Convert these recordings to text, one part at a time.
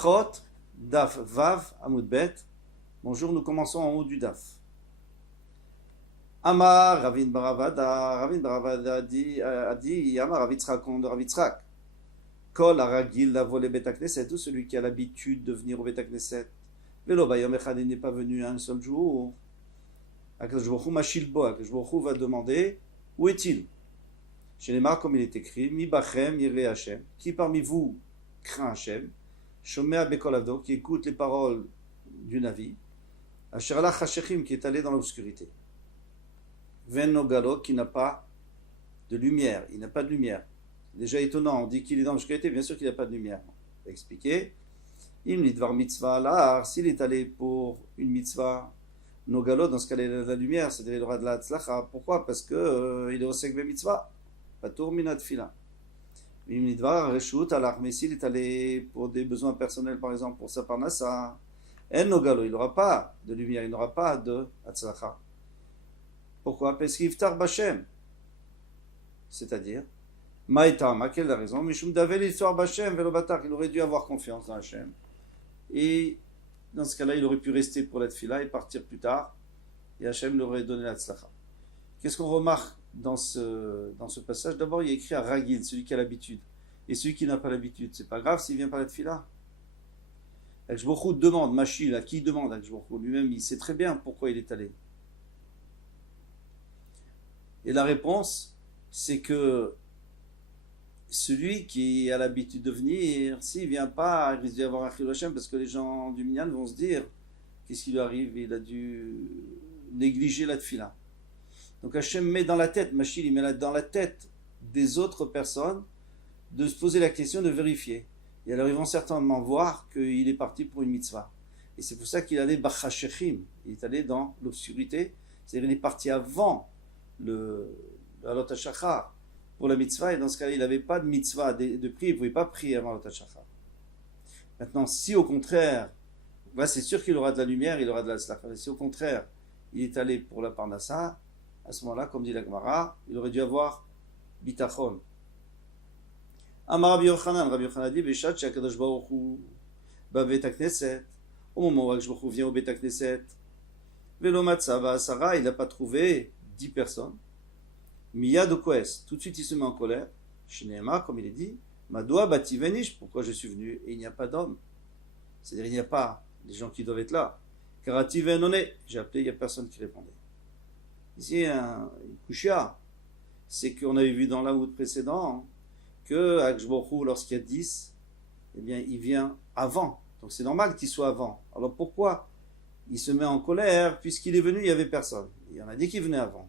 Brachot, Daf Vav, Amud Bet. Bonjour, nous commençons en haut du Daf. Amar Ravin Baravada a dit Amar Ravitzrak, on de Ravitzrak. Kol Aragil la volé Bet Knesset, tout celui qui a l'habitude de venir au Bet Knesset. Velo Bayom Echad n'est pas venu un seul jour. Akadosh Baruch Hu Mashilbo, Akadosh Baruch Hu va demander où est-il? Chez les marques, comme il est écrit, Mi Bachem Yireh Hashem, qui parmi vous craint Hashem, Shomea Bekol Avdo, qui écoute les paroles du Navi, Asher Alach Hashechim, qui est allé dans l'obscurité, Ven Nogalo, qui n'a pas de lumière, il n'a pas de lumière. Déjà étonnant, on dit qu'il est dans l'obscurité, bien sûr qu'il n'a pas de lumière. On va expliquer. Im Lidvar Mitzvah Lahar, s'il est allé pour une mitzvah, Nogalo, dans ce cas-là, il a de la lumière, c'est-à-dire il aura de la tzlacha. Pourquoi? Parce que il est au Sekve Mitzvah. Patour Minat Fila. Im Lidvar Reshut Alach, mais s'il est allé pour des besoins personnels, par exemple pour sa parnassa, En Nogalo, il n'aura pas de lumière, il n'aura pas de tzlacha. Pourquoi? Parce qu'il Iftar Bashem. C'est-à-dire, Maïtama, quelle est la raison? Mishum Davel Iftar Bashem, Velobatar, il aurait dû avoir confiance dans Hashem. Et dans ce cas-là, il aurait pu rester pour la tfila et partir plus tard. Et Hachem lui aurait donné la tzlacha. Qu'est-ce qu'on remarque dans ce passage? D'abord, il y a écrit à Ragil, celui qui a l'habitude. Et celui qui n'a pas l'habitude, c'est pas grave s'il vient pas à la tfila. Akshbochou demande, Machil, à qui il demande Akshbochou? Lui-même, il sait très bien pourquoi il est allé. Et la réponse, c'est que celui qui a l'habitude de venir, s'il ne vient pas, il risque d'y avoir un Chilul Hashem parce que les gens du Minyan vont se dire qu'est-ce qui lui arrive, il a dû négliger la tfila. Donc Hashem met dans la tête, Machil, il met dans la tête des autres personnes de se poser la question, de vérifier. Et alors ils vont certainement voir qu'il est parti pour une mitzvah. Et c'est pour ça qu'il allait Bachashechim, il est allé dans l'obscurité, c'est-à-dire il est parti avant le Alot HaShachar pour la mitzvah, et dans ce cas-là, il n'avait pas de mitzvah de prier, il ne pouvait pas prier avant Alot HaShachar. Maintenant, si au contraire, là c'est sûr qu'il aura de la lumière, il aura de la tzlacha, si au contraire, il est allé pour la parnassa, à ce moment-là, comme dit la Gemara, il aurait dû avoir bitachon. Amar Rabbi Yochanan dit, Beshat Shakadosh Baruch Hu ba Bet Knesset, au moment où Akadosh Baruch Hu vient au Bet Knesset, Velo Matza Ba'asara, il n'a pas trouvé 10 personnes. Miyad Okoes, tout de suite il se met en colère. Shneema, comme il est dit, Madoua Bati Venish, pourquoi je suis venu et il n'y a pas d'homme. C'est-à-dire il n'y a pas des gens qui doivent être là. Karati Venone, j'ai appelé, il n'y a personne qui répondait. Ici, une kushia, c'est qu'on avait vu dans l'Aoud précédent que Akadosh Baruch Hu, lorsqu'il y a 10, eh bien il vient avant. Donc c'est normal qu'il soit avant. Alors pourquoi il se met en colère puisqu'il est venu, il n'y avait personne. Il en a dit qu'il venait avant.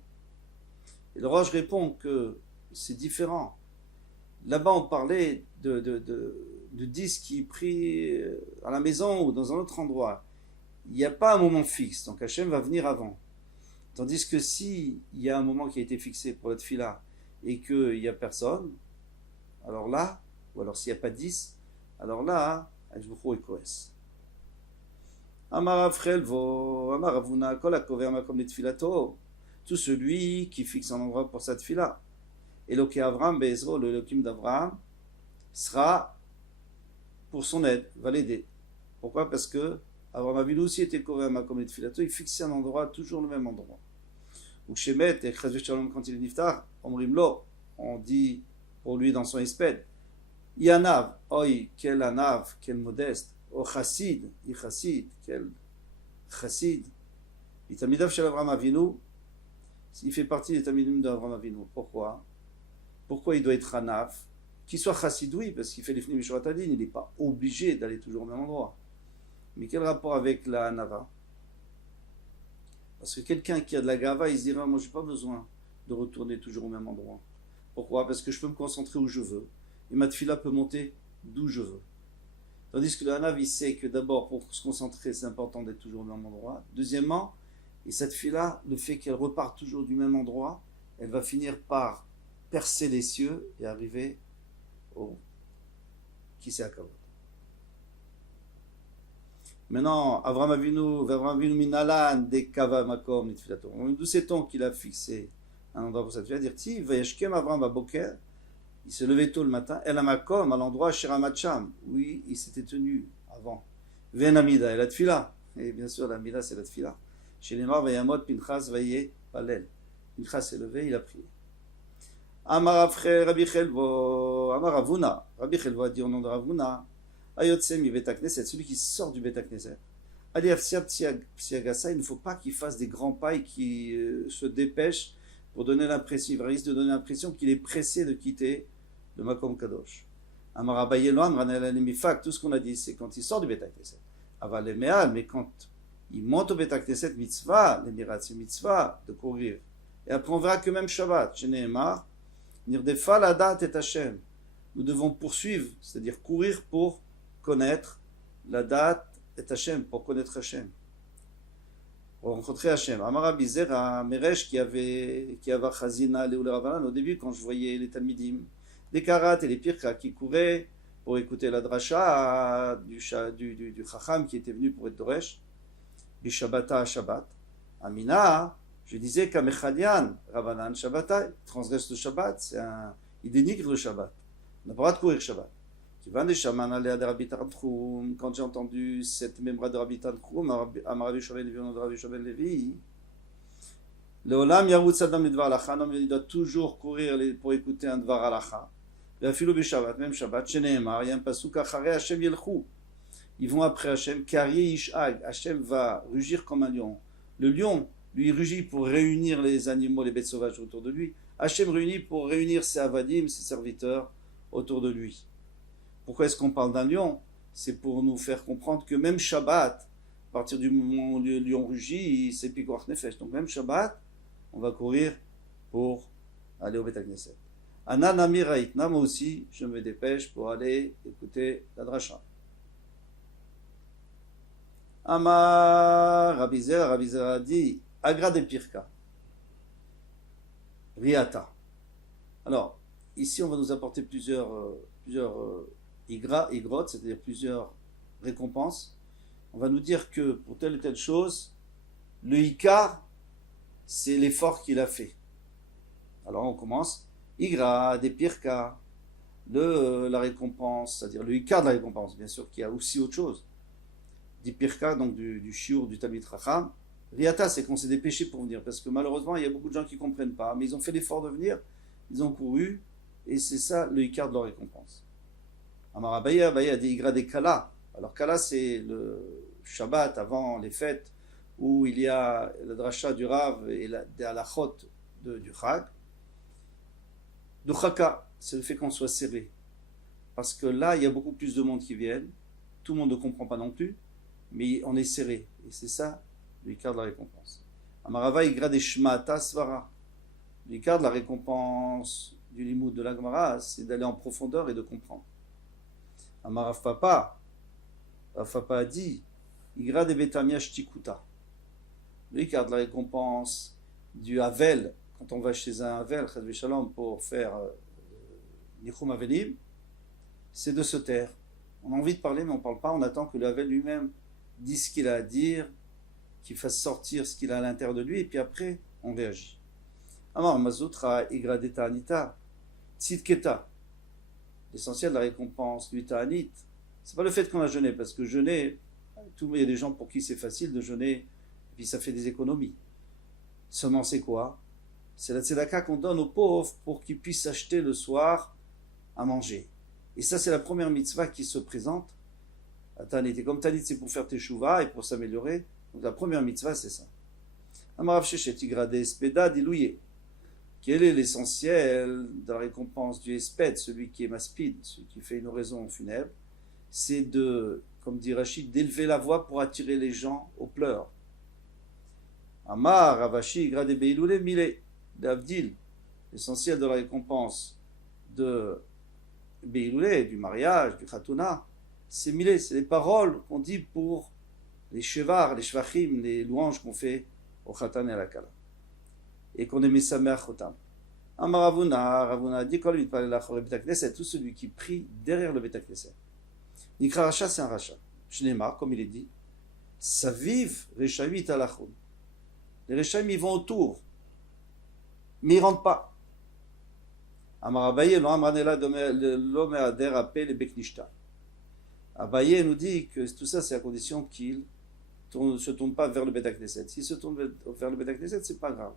Et le Roche répond que c'est différent. Là-bas, on parlait de 10 qui prient à la maison ou dans un autre endroit. Il n'y a pas un moment fixe, donc Hachem va venir avant. Tandis que s'il y a un moment qui a été fixé pour la tfila et qu'il n'y a personne, alors là, ou alors s'il n'y a pas 10, alors là, Ajbuchou et Koes. Amar Frelvo, Amar Avuna, Kol HaKover Makom Letfilato. Tout celui qui fixe un endroit pour sa tfila. Eloké Avram, Bezro, le Elohim d'Avram, sera pour son aide, va l'aider. Pourquoi? Parce que Avram Avinu aussi était Kover Makom Letfilato, il fixait un endroit, toujours le même endroit. Ou Shemet, et Chazvé Shalom, quand il est niftar, Omrimlo, on dit pour lui dans son espède, Yanav, oi, quel anav, quel modeste, O chassid, i chassid, quel chassid, et Tamidav Shel Avram Avinu, il fait partie des Tamidim d'Avram Avinu. Pourquoi? Pourquoi il doit être anav? Qu'il soit chassid, oui, parce qu'il fait les Fnim Mishurat Adin, il n'est pas obligé d'aller toujours au même endroit. Mais quel rapport avec la anava? Parce que quelqu'un qui a de la gava, il se dira, moi je n'ai pas besoin de retourner toujours au même endroit. Pourquoi? Parce que je peux me concentrer où je veux. Et ma tfila peut monter d'où je veux. Tandis que le Hanav, il sait que d'abord, pour se concentrer, c'est important d'être toujours au même endroit. Deuxièmement, et cette tfila, le fait qu'elle reparte toujours du même endroit, elle va finir par percer les cieux et arriver au Kisei HaKavod. Maintenant, Avram Avinu minalan de kava makom nitfilato. D'où sait-on qu'il a fixé un endroit pour cette tfila? Dire, ti vayashkem Avram baboker. Il se levait tôt le matin, El Amakom, à l'endroit Shiramatcham, où il s'était tenu avant. Ven Amida et la Tfila. Et bien sûr, la Amida, c'est la Tfila. Chez les Noirs, Vayamot, Pinchas, Vaye, Palel. Pinchas s'est levé, il a prié. Amar Rabbi Chelvo, Amar Ravuna. Rabbi Chelvo a dit au nom de Ravuna, Ayotsem, il Betakneset, celui qui sort du Betakneset. Aliafsia Psiagasa, il ne faut pas qu'il fasse des grands pas et qu'il se dépêche pour donner l'impression, il risque de donner l'impression qu'il est pressé de quitter le Makom Kadosh. Amar Abaye Lo Amranel Alemifak, tout ce qu'on a dit, c'est quand il sort du Betakneset. Aval le Meal, mais quand il monte au Betakneset, mitzvah, l'émirat, c'est mitzvah de courir. Et après, on verra que même Shabbat, chez Nehemar, Nirdefa la date et Hashem. Nous devons poursuivre, c'est-à-dire courir pour connaître la date et Hashem, pour connaître Hashem. Pour rencontrer Hashem. Amara Bizer à Meresh qui avait Chazina, Léoul Ravanan, au début, quand je voyais les Talmidim, les Karat et les Pirka qui couraient pour écouter la dracha du Chacham qui était venu pour être Doresh, du Shabbata à Shabbat. Amina, je disais qu'Amechadian, Ravanan Shabbata, transgresse le Shabbat, il dénigre le Shabbat. On n'a pas le droit de courir Shabbat. Quand j'ai entendu cette mémoire de Rabbi Tanchum, Amarabi Shovel Levi, au nom de Rabbi Shovel Levi, Leolam Yarutz Adam Lidvar Alacha, il doit toujours courir pour écouter un Dvar Alacha. Ve'afilu b'Shabbat, même Shabbat, Sheneemar, il y a un pasuk Acharei Hashem Yelchu. Ils vont après Hashem, Karieh Ishag, Hashem va rugir comme un lion. Le lion, lui, rugit pour réunir les animaux, les bêtes sauvages autour de lui. Hashem réunit pour réunir ses avadim, ses serviteurs autour de lui. Pourquoi est-ce qu'on parle d'un lion? C'est pour nous faire comprendre que même Shabbat, à partir du moment où le lion rugit, c'est Pikuach Nefesh. Donc même Shabbat, on va courir pour aller au Beth Knesset. Ananami Raïtna, moi aussi, je me dépêche pour aller écouter la dracha. Amar Rabizer a dit Agra de Pirka, Riata. Alors, ici, on va nous apporter plusieurs igrot, c'est-à-dire plusieurs récompenses. On va nous dire que pour telle ou telle chose, le ikar, c'est l'effort qu'il a fait. Alors on commence, igra, des pirka, la récompense, c'est-à-dire le ikar de la récompense, bien sûr qu'il y a aussi autre chose. Des pirka, donc du shiur, du Talmid Chacham. Riata, c'est qu'on s'est dépêché pour venir, parce que malheureusement, il y a beaucoup de gens qui ne comprennent pas, mais ils ont fait l'effort de venir, ils ont couru, et c'est ça le ikar de leur récompense. Amar Abaye a dit igra des kala. Alors kala, c'est le Shabbat avant les fêtes où il y a la dracha du Rav et des halachot du Chag. Du Chaka, c'est le fait qu'on soit serré. Parce que là, il y a beaucoup plus de monde qui viennent. Tout le monde ne comprend pas non plus, mais on est serré. Et c'est ça, l'ikar de la récompense. Amarava igra des shmata svara. L'ikar de la récompense du limoud de la Gemara, c'est d'aller en profondeur et de comprendre. Amarav Papa a dit igra de betamia shtikuta. L'ikar de la récompense du Havel, quand on va chez un Havel, Chazvé Shalom, pour faire Nichum Avelim, c'est de se taire. On a envie de parler, mais on ne parle pas, on attend que le Havel lui-même dise ce qu'il a à dire, qu'il fasse sortir ce qu'il a à l'intérieur de lui, et puis après, on réagit. Amar Mazoutra igra de ta'anita, tzidketa. L'essentiel de la récompense du ta'anit, c'est pas le fait qu'on a jeûné, parce que jeûner, il y a des gens pour qui c'est facile de jeûner, et puis ça fait des économies. Seulement c'est quoi? C'est la tzedaka qu'on donne aux pauvres pour qu'ils puissent acheter le soir à manger. Et ça, c'est la première mitzvah qui se présente à Tanit. Et comme Tanit, c'est pour faire tes chouvas et pour s'améliorer, donc la première mitzvah, c'est ça. Amarav Shechet Igrade Espeda dilouye. Quel est l'essentiel de la récompense du Esped, celui qui est maspide, celui qui fait une oraison funèbre? C'est de, comme dit Rachid, d'élever la voix pour attirer les gens aux pleurs. Amar Ravashi Igrade Beiloule Mile d'Avdil. L'essentiel de la récompense de Beiloule, du mariage, du Khatouna, c'est Mile, c'est les paroles qu'on dit pour les shevars, les shvachim, les louanges qu'on fait au Khatan et à la Kala. Et qu'on est Mesamer Chotam. Amar Ravuna dit quand lui parle de la Choré Beta Knesset, tout celui qui prie derrière le Beta Knesset. Nikra Racha, c'est un Racha. Shneimar, comme il est dit, Saviv Rechaim Talachon. Les Rechaim, ils vont autour, mais ils ne rentrent pas. Amar Abaye, l'homme Ranela l'homme Ader appelle les Beknishta. Abaye nous dit que tout ça, c'est à condition qu'il ne se tourne pas vers le Beth Knesset. S'il se tourne vers le Beth Knesset, c'est pas grave.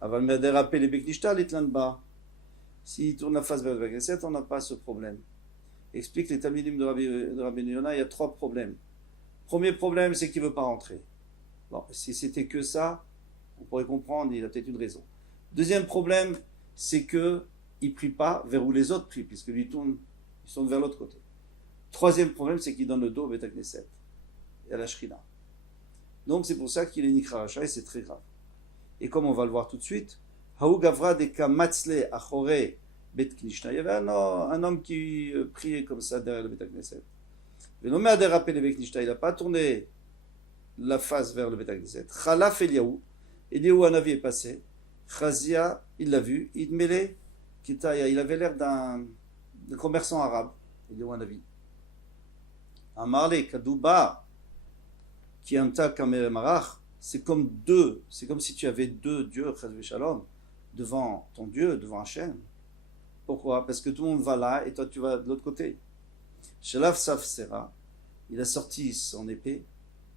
Aval Meder appelle les Beknishta, l'Itlanba. S'il tourne la face vers le Beth Knesset, on n'a pas ce problème. Explique les Talmidim de Rabbi Yonah, il y a 3 problèmes. Premier problème, c'est qu'il ne veut pas rentrer. Bon, si c'était que ça, on pourrait comprendre, il a peut-être une raison. Deuxième problème, c'est qu'il ne prie pas vers où les autres prient, puisque lui il tourne vers l'autre côté. Troisième problème, c'est qu'il donne le dos au Beth Knesset et à la Shrina. Donc c'est pour ça qu'il est Nikra Racha et c'est très grave. Et comme on va le voir tout de suite, Haou Gavra Deka Matzle Achore Bet Knishna. Il y avait un homme qui priait comme ça derrière le Beth Knesset. Le nommé a dérapé le Beth Knishna, il n'a pas tourné la face vers le Beth Knesset. Khalaf Eliaou, Eliaou Hanavi est passé. Khazia, il l'a vu. Idmele Kitaya, il avait l'air d'un commerçant arabe. Eliaou Hanavi. Amarle Kadouba Kianta Kamer Marach. C'est comme si tu avais 2 dieux, Chazvé Shalom, devant ton Dieu, devant Hachem. Pourquoi? Parce que tout le monde va là et toi tu vas de l'autre côté. Shelaf Saf Sera, il a sorti son épée,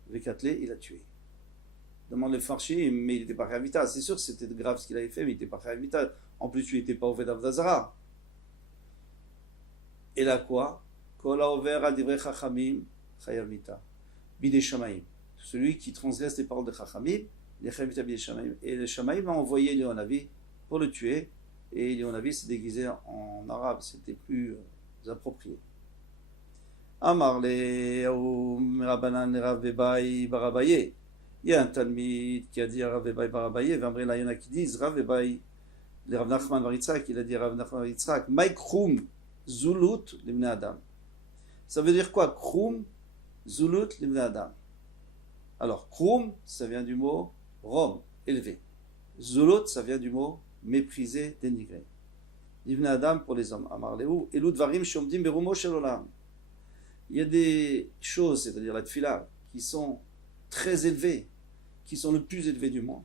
Vekatlé, il a tué. Demande les Farshim, mais il n'était pas Khavita. C'est sûr que c'était grave ce qu'il avait fait, mais il n'était pas Khavita. En plus, tu n'étais pas Oved Avdazara. Et là quoi? Kola Over Adivrei Chachamim, Chayavita. Bidei Shamaim. Celui qui transgresse les paroles de Chachamim, les Chayavita Bidei Shamaim. Et le Shamaim a envoyé Eliyahu Hanavi pour le tuer. Et Eliyahu Hanavi s'est déguisé en arabe. C'était plus approprié. Amar le Rabanan Rav Bebai Barabaye. Il y a un Talmid qui a dit à Rav Bebai Barabaye, Vambre là, il y en a qui disent Rav Bebai, le Rav Nachman Bar Yitzhak, il a dit Rav Nachman Bar Yitzhak, Maïk Khum Zulut Libne Adam. Ça veut dire quoi? Khum Zulut Libne Adam. Alors, Khum, ça vient du mot Rome, élevé. Zulut, ça vient du mot méprisé, dénigré. Libne Adam pour les hommes. Amar Lehu, Elud Varim Shomdim Berumo Shel Olam. Il y a des choses, c'est-à-dire la tfila, qui sont très élevées, qui sont le plus élevées du monde.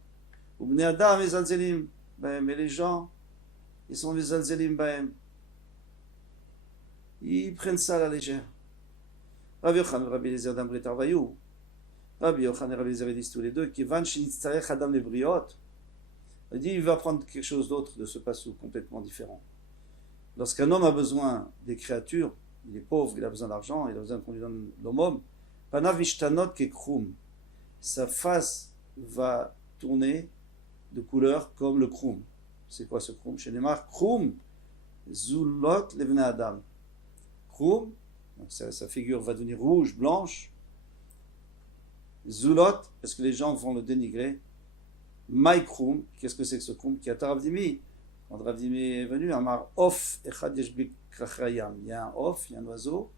Mais les gens, ils sont les alzelim baem. Ils prennent ça à la légère. Rabbi Yochan et Rabbi Eliezer d'Amrit Arvayou. Rabbi Yochan et Rabbi Eliezer disent tous les deux qu'il dit il va prendre quelque chose d'autre de ce passage complètement différent. Lorsqu'un homme a besoin des créatures, il est pauvre, il a besoin d'argent, il a besoin qu'on lui donne l'homum. Panav ishtanot kekrum. Sa face va tourner de couleur comme le krum. C'est quoi ce krum? Chez Neymar, krum zulot levne adam. Krum, donc sa figure va devenir rouge, blanche. Zulot, parce que les gens vont le dénigrer. Maï krum, qu'est-ce que c'est que ce krum? Qui a Ravdimi. Quand Ravdimi est venu, Amar of echad yeshbik. Il y a un off, il y a un oiseau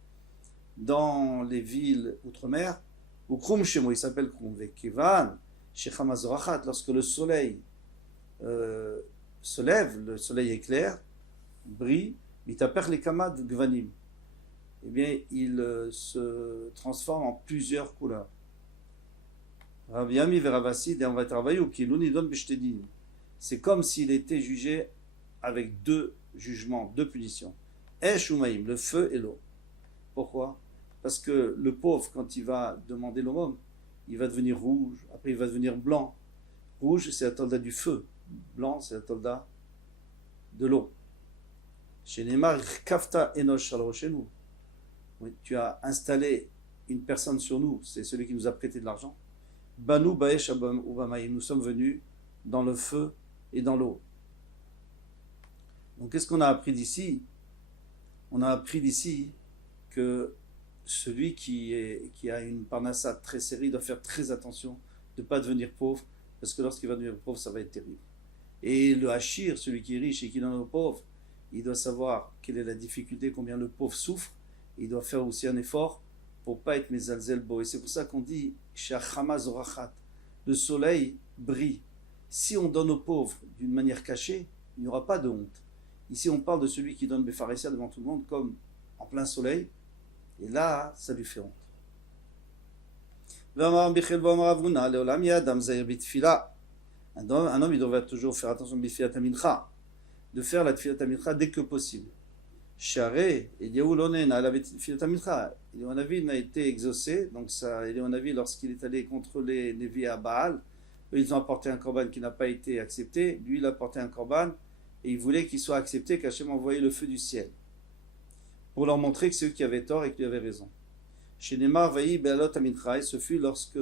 dans les villes outre-mer où Krum chez moi, il s'appelle Krum Vekivan chez Hamazorachat, lorsque le soleil se lève, le soleil éclaire, brille, il t'appelle les kamad gvanim, eh bien il se transforme en plusieurs couleurs. Rabbi Yami Veravasi et on va travailler ou Kilunidon Bishtedin. C'est comme s'il était jugé avec 2 jugements, 2 punitions. Esh ou Maïm, le feu et l'eau. Pourquoi? Parce que le pauvre, quand il va demander l'aumône, il va devenir rouge, après il va devenir blanc. Rouge, c'est la tolda du feu. Blanc, c'est la tolda de l'eau. Chez Neymar, Kafta Enosh Shalro chez nous. Oui, tu as installé une personne sur nous, c'est celui qui nous a prêté de l'argent. Banu Baesh Ubamaïm, nous sommes venus dans le feu et dans l'eau. Donc qu'est-ce qu'on a appris d'ici? On a appris d'ici que celui qui a une parnassa très serrée doit faire très attention de ne pas devenir pauvre, parce que lorsqu'il va devenir pauvre, ça va être terrible. Et le hachir, celui qui est riche et qui donne aux pauvres, il doit savoir quelle est la difficulté, combien le pauvre souffre, et il doit faire aussi un effort pour ne pas être mezalzel bo. Et c'est pour ça qu'on dit le soleil brille. Si on donne aux pauvres d'une manière cachée, il n'y aura pas de honte. Ici, on parle de celui qui donne Befaressia devant tout le monde, comme en plein soleil. Et là, ça lui fait honte. Un homme, il devrait toujours faire attention de faire la tfilat mincha dès que possible. Sharé, Eliyahu Lonen, Filat Mincha. Eliyahu Hanavi n'a été exaucé, donc ça, Eliyahu Hanavi, lorsqu'il est allé contre les Nevi à Baal, eux, ils ont apporté un korban qui n'a pas été accepté. Lui, il a apporté un korban et il voulait qu'il soit accepté, qu'Hachem envoyait le feu du ciel pour leur montrer que c'est eux qui avaient tort et qu'ils avaient raison. Chez Neymar, Vaï Be'alot Mincha, et ce fut lorsque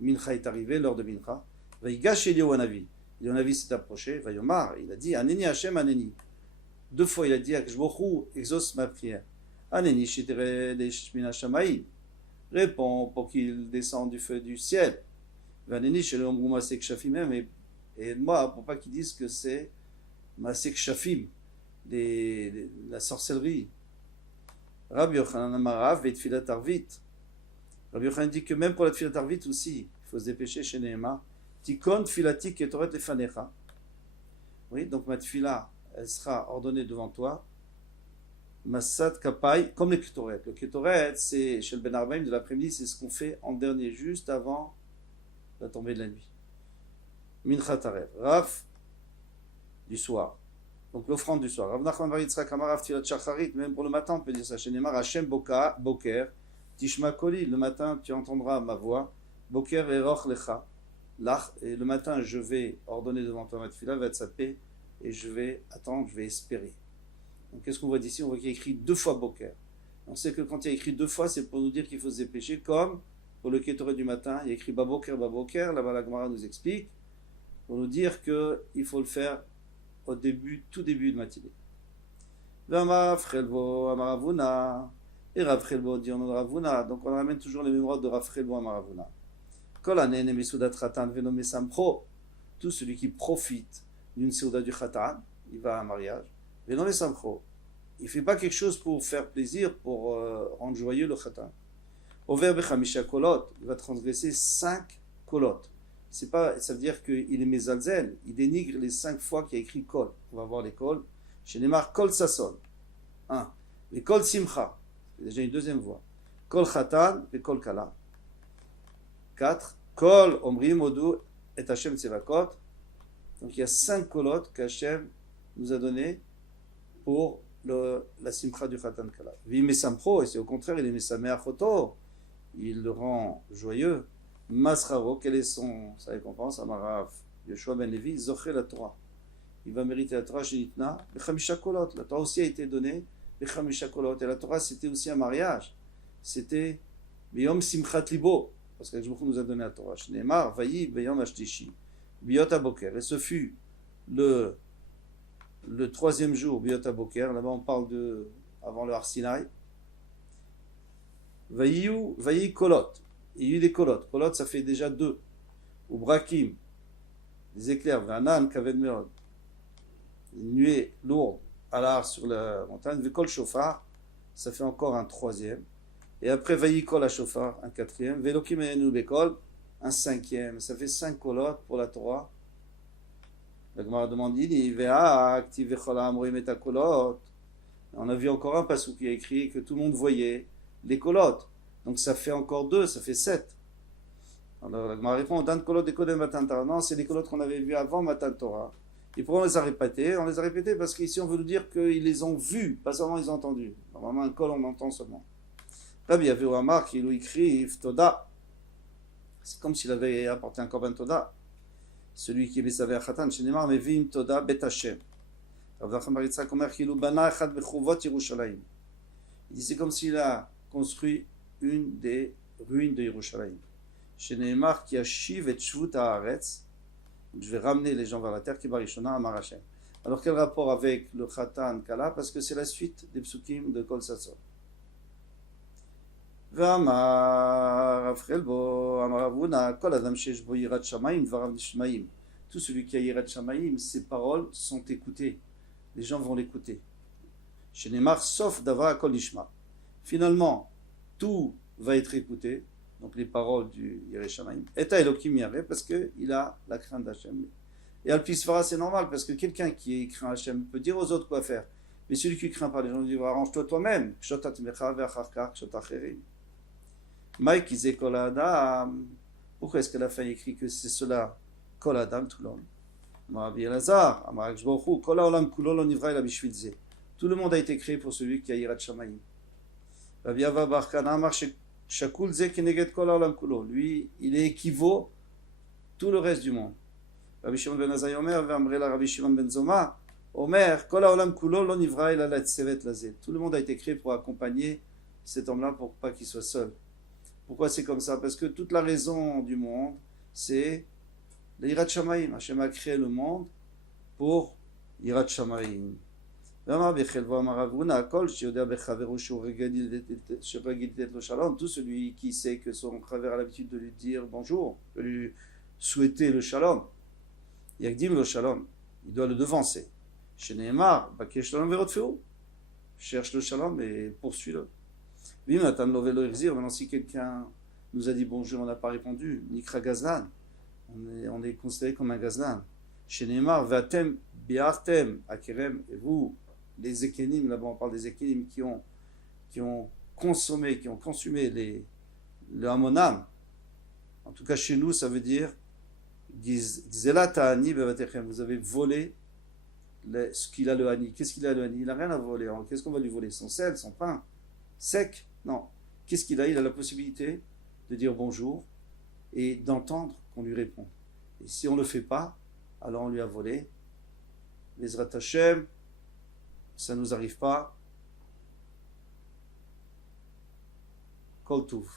Mincha est arrivé, l'heure de Mincha. Vaï Gash Eliyahu Hanavi. Eliyahu Hanavi s'est approché, Vaïomar, il a dit Aneni Hachem Aneni. 2 fois, il a dit Akshbochou, exauce ma prière. Aneni Shitere Deshmina Shamaï. Réponds pour qu'il descende du feu du ciel. Vaneni Shelom Masek Shafim, et moi, pour pas qu'ils disent que c'est Masek Shafim, la sorcellerie. Rabbi Yochanan Amarav et Tfilat Arvit. Rabbi Yochanan dit que même pour la Tfilat Arvit aussi, il faut se dépêcher chez Nehema. Tikon Tfilati Ketoret Efanecha. Oui, donc ma Tfila, elle sera ordonnée devant toi. Massad Kapai, comme le Ketoret. Le Ketoret, c'est chez le Ben Arbaim de l'après-midi, c'est ce qu'on fait en dernier, juste avant la tombée de la nuit. Minchat Arev. Raf du soir. Donc l'offrande du soir. Rav Nachman bar Yitzchak amar Rav Tfilat Shacharit, même pour le matin, on peut dire ça. Chez Neymar, Hashem Boker, Tishma Koli, le matin tu entendras ma voix. Boker Eroch Lecha. Et le matin, je vais ordonner devant toi ma tefila, va être sa paix, et je vais attendre, je vais espérer. Donc qu'est-ce qu'on voit d'ici? On voit qu'il y a écrit 2 fois Boker. On sait que quand il y a écrit 2 fois, c'est pour nous dire qu'il faut se dépêcher, comme pour le Ketoret du matin, il y a écrit Baboker, Baboker, là-bas la Gemara nous explique, pour nous dire qu'il faut le faire au début, tout début de matinée. V'amar Frelbo Amaravuna, et Rav Frelbo dit on a Ravuna, donc on ramène toujours les mémoires de Rav Frelbo Amaravuna. Kol anen emesudat chatan venome sampro, tout celui qui profite d'une seuda du chatan, il va à un mariage, venome sampro, il ne fait pas quelque chose pour faire plaisir, pour rendre joyeux le chatan. Over bechamisha kolot, il va transgresser 5 kolot. C'est pas, ça veut dire qu'il est mezalzel, il dénigre les 5 fois qu'il y a écrit kol. On va voir les kol. Chez Neymar, kol sasson. 1. Les kol simcha, c'est déjà une deuxième voix. Kol chatan et kol kala. 4. Kol omrim odu et Hashem tsevakot. Donc il y a 5 kolot qu'Hachem nous a donné pour la simcha du chatan kala. Vime sampro, et c'est au contraire, il est mesameach oto. Il le rend joyeux. Masraro, quelle est sa récompense? Amarav, Yeshua ben Levi, Zoché la Torah. Il va mériter la Torah chez Nitna, Bechamisha Kolot. La Torah aussi a été donnée, Bechamisha Kolot. Et la Torah, c'était aussi un mariage. C'était Beyom Simchat Libo, parce que Dieu nous a donné la Torah. Shneemar, Vayi, Beyom Ashtishi, Biyot Aboker. Et ce fut le 3e jour, Biyot Aboker. Là-bas, on parle avant le Har Sinaï. Vayi Kolot. Il y a eu des kolotes. Kolotes, ça fait déjà 2. Ou brakim, des éclairs, vanan, kaved meod. Une nuée lourde à l'art sur la montagne. Vekol shofar, ça fait encore un 3e. Et après, vaïkol à shofar, un 4e. Velokim enu bekol, un 5e. Ça fait 5 kolotes pour la Torah. La Gemara demande, on a vu encore un passage qui a écrit que tout le monde voyait les kolotes. Donc ça fait encore 2, ça fait 7. Alors la Gemara répond, Dan kolot de kodem matan Torah. Non, c'est les kolot qu'on avait vus avant Matan Torah. Et pourquoi on les a répétés? On les a répétés parce qu'ici on veut nous dire qu'ils les ont vus, pas seulement ils ont entendus. Normalement un kol on entend seulement. Rabbi Avihu Amar qui lui écrit Toda. C'est comme s'il avait apporté un korban Toda. Celui qui est Besavé Achatan, chez Neymar, mais Vim Toda Bet Hashem. Rav Nachman bar Yitzchak Omer Kilu Bana Echad Bechuvot Yerushalayim. Il dit c'est comme s'il a construit une des ruines de Yerushalayim. Chez Nehemar qui a shiv et shvut haaretz, je vais ramener les gens vers la terre qui barishona amar Hashem. Alors quel rapport avec le Khatan Kala? Parce que c'est la suite des psukim de Kol Satzon. V'amar Afrelbo amar Avuna kol adam shesh bo yirat shamayim dvarav nishmaim. Tout celui qui a yirat shamayim, ses paroles sont écoutées. Les gens vont l'écouter. Chez Nehemar sauf davra kol nishma. Finalement, tout va être écouté, donc les paroles du Yireh Shamayim. Et à Elokim Yireh, parce qu'il a la crainte d'Hachem. Et Al-Pisfara, c'est normal, parce que quelqu'un qui craint Hachem peut dire aux autres quoi faire. Mais celui qui craint pas les gens dit arrange-toi toi-même. Mike disait Kol Adam. Pourquoi est-ce qu'à la fin il écrit que c'est cela? Kol Adam, tout l'homme. Rabbi Elazar, Amar Akshbochu, Kol Haolam Kulo Lo Nivra Ela Bishvil Zeh. Tout le monde a été créé pour celui qui a Yirat Shamayim. Rabbi Ava Bar Kana Amar Shakul Ze Keneged Kol Haolam Kulo. Lui, il est équivaut tout le reste du monde. Rabbi Shimon ben Azai Omer, V'amrela Rabbi Shimon ben Zoma, Omer, Kol Haolam Kulo Lo Nivra Ela Latsevet Lazet. Tout le monde a été créé pour accompagner cet homme-là pour pas qu'il soit seul. Pourquoi c'est comme ça? Parce que toute la raison du monde, c'est l'Yirat Shamayim. Hashem a créé le monde pour Yirat Shamayim. Tout celui qui sait que son frère a l'habitude de lui dire bonjour, de lui souhaiter le shalom, Yagdim le shalom, il doit le devancer. Chez Nehemar, cherche le shalom et poursuis-le. Maintenant, si quelqu'un nous a dit bonjour, on n'a pas répondu, Nikra Gazlan, on est considéré comme un Gazlan. Chez Nehemar, Vatem, Biartem, Akerem, et vous, les Ekenim, là-bas on parle des Ekenim qui ont consumé le Hamonam. En tout cas, chez nous, ça veut dire Gzelat Ha'ani bevatechem. Vous avez volé ce qu'il a le Hani. Qu'est-ce qu'il a le Hani? Il n'a rien à voler. Qu'est-ce qu'on va lui voler? Son sel, son pain sec? Non. Qu'est-ce qu'il a? Il a la possibilité de dire bonjour et d'entendre qu'on lui répond. Et si on ne le fait pas, alors on lui a volé. Bezrat Hashem, ça ne nous arrive pas. Kol Tuv.